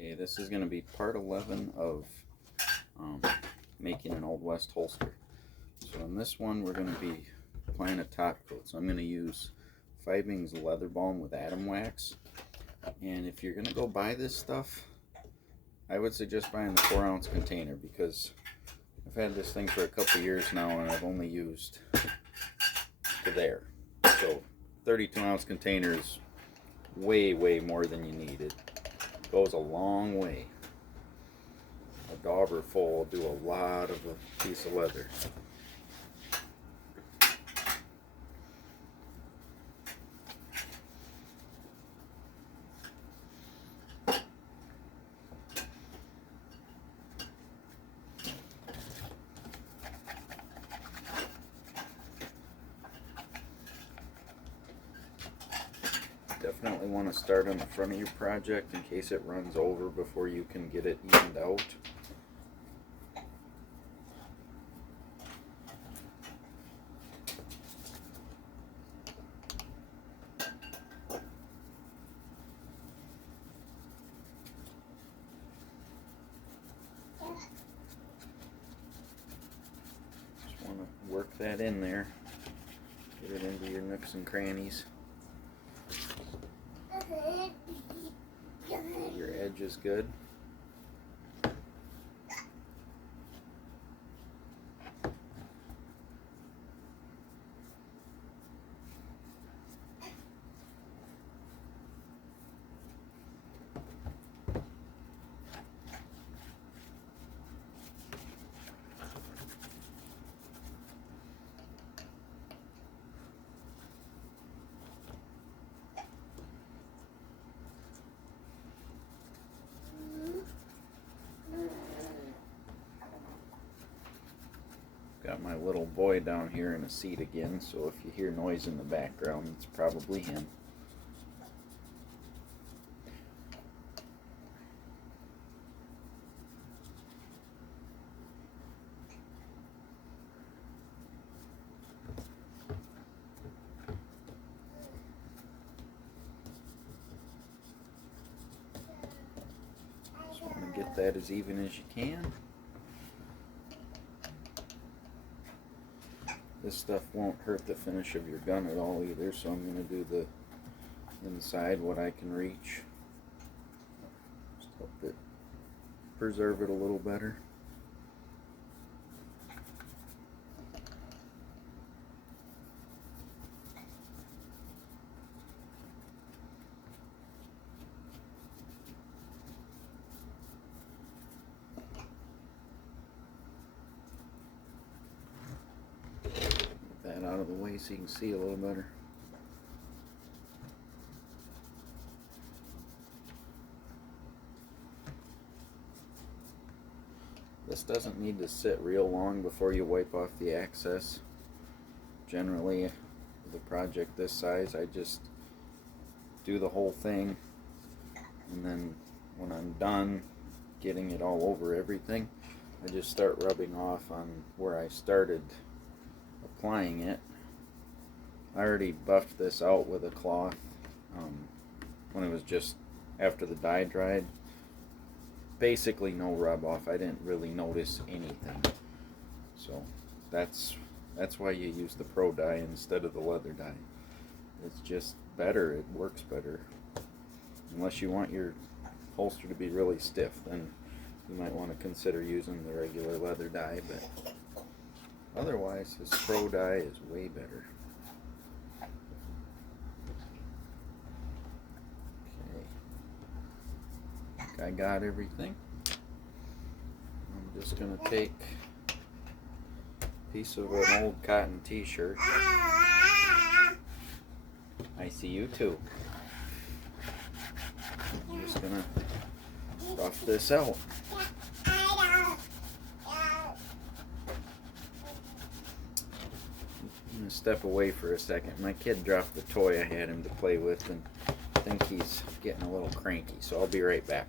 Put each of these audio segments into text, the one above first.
Okay, this is going to be part 11 of making an Old West holster. So in this one we're going to be applying a top coat. So I'm going to use Fibing's Leather Balm with Atom Wax. And if you're going to go buy this stuff, I would suggest buying the 4-ounce container, because I've had this thing for a couple years now and I've only used to there. So 32-ounce container is way more than you need. It goes a long way. A dauber full will do a lot of a piece of leather. Definitely want to start on the front of your project in case it runs over before you can get it evened out. Just want to work that in there, get it into your nooks and crannies. Your edge is good. Got my little boy down here in a seat again, so if you hear noise in the background, it's probably him. Just want to get that as even as you can. This stuff won't hurt the finish of your gun at all either, so I'm going to do the inside what I can reach. Just help it preserve it a little better. Out of the way so you can see a little better. This doesn't need to sit real long before you wipe off the excess. Generally, with a project this size, I just do the whole thing, and then when I'm done getting it all over everything, I just start rubbing off on where I started applying it. I already buffed this out with a cloth when it was just after the dye dried. Basically no rub off. I didn't really notice anything. So that's why you use the Pro dye instead of the leather dye. It's just better. It works better. Unless you want your holster to be really stiff, then you might want to consider using the regular leather dye, but otherwise, this Pro dye is way better. Okay. I got everything. I'm just going to take a piece of an old cotton t-shirt. I see you too. I'm just going to buff this out. I'm going to step away for a second. My kid dropped the toy I had him to play with, and I think he's getting a little cranky, so I'll be right back.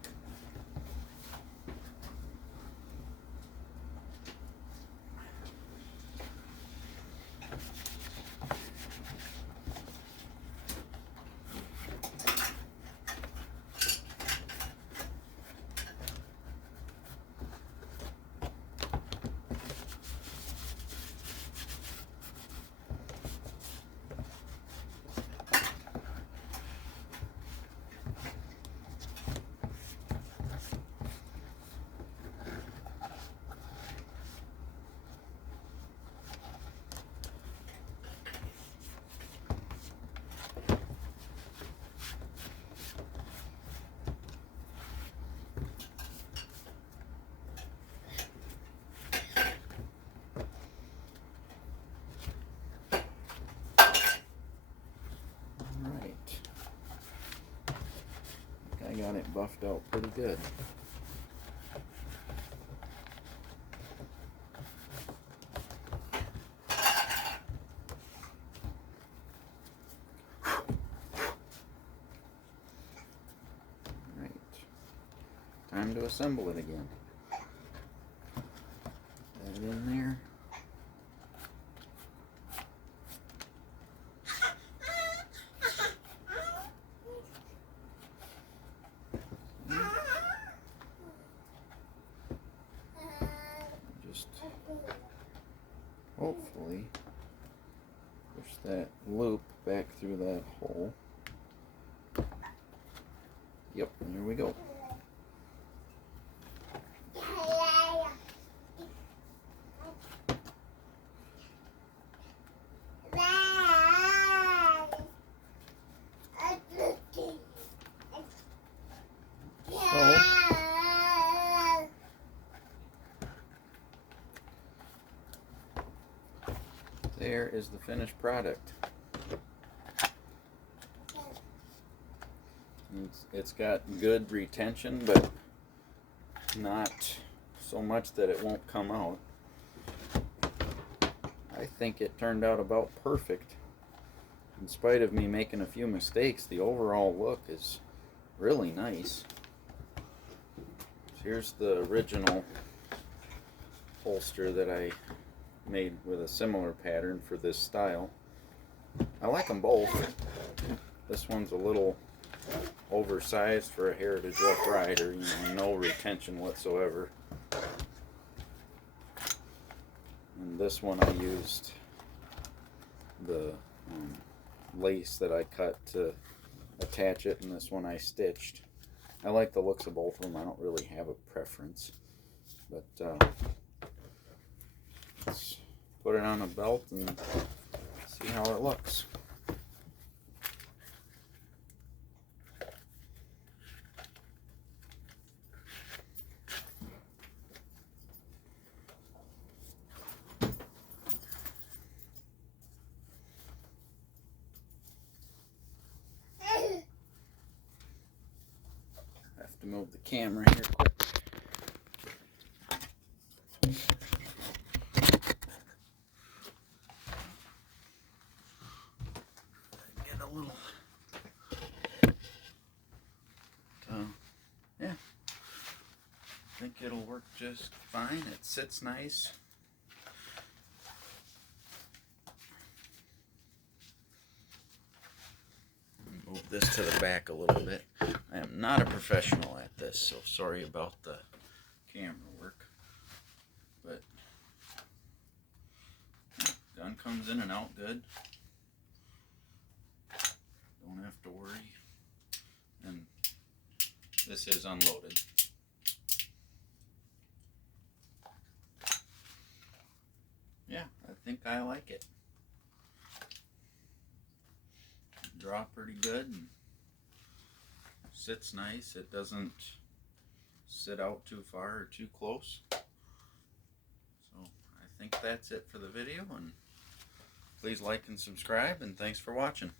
got it buffed out pretty good. Alright, time to assemble it again. That in there. Just hopefully push that loop back through that hole. Yep, there we go. There is the finished product. It's got good retention, but not so much that it won't come out. I think it turned out about perfect. In spite of me making a few mistakes, the overall look is really nice. Here's the original holster that I made with a similar pattern for this style. I like them both. This one's a little oversized for a Heritage Rough Rider, you know, no retention whatsoever. And this one I used the lace that I cut to attach it, and this one I stitched. I like the looks of both of them. I don't really have a preference, but let's put it on a belt and see how it looks. Have to move the camera here quick. Get a little. Yeah, I think it'll work just fine. It sits nice. Move this to the back a little bit. I am not a professional at this, so sorry about the camera work. But gun comes in and out good. Don't have to worry. And this is unloaded. Yeah, I think I like it. Draw pretty good and sits nice. It doesn't sit out too far or too close. So I think that's it for the video, and please like and subscribe, and thanks for watching.